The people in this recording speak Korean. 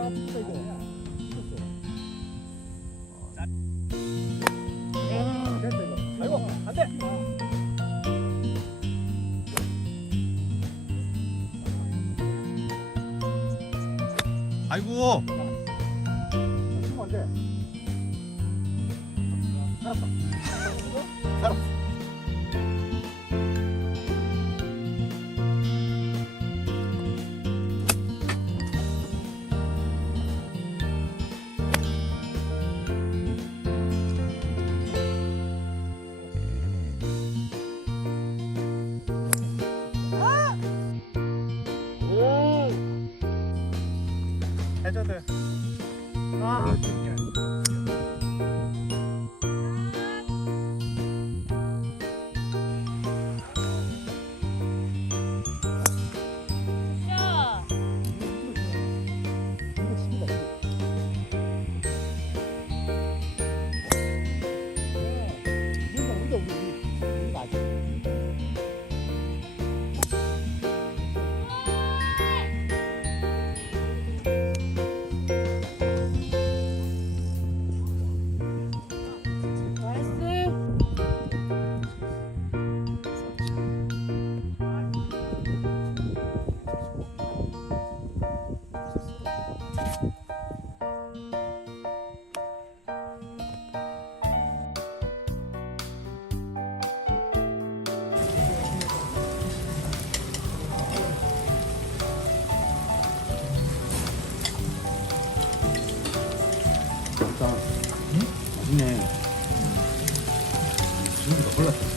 아프다 이거. 아, 됐다 이거. 아이고 안 돼. 아이고 치면 안 돼. 해저드. 아, 맛있네. 지금보다 골랐다.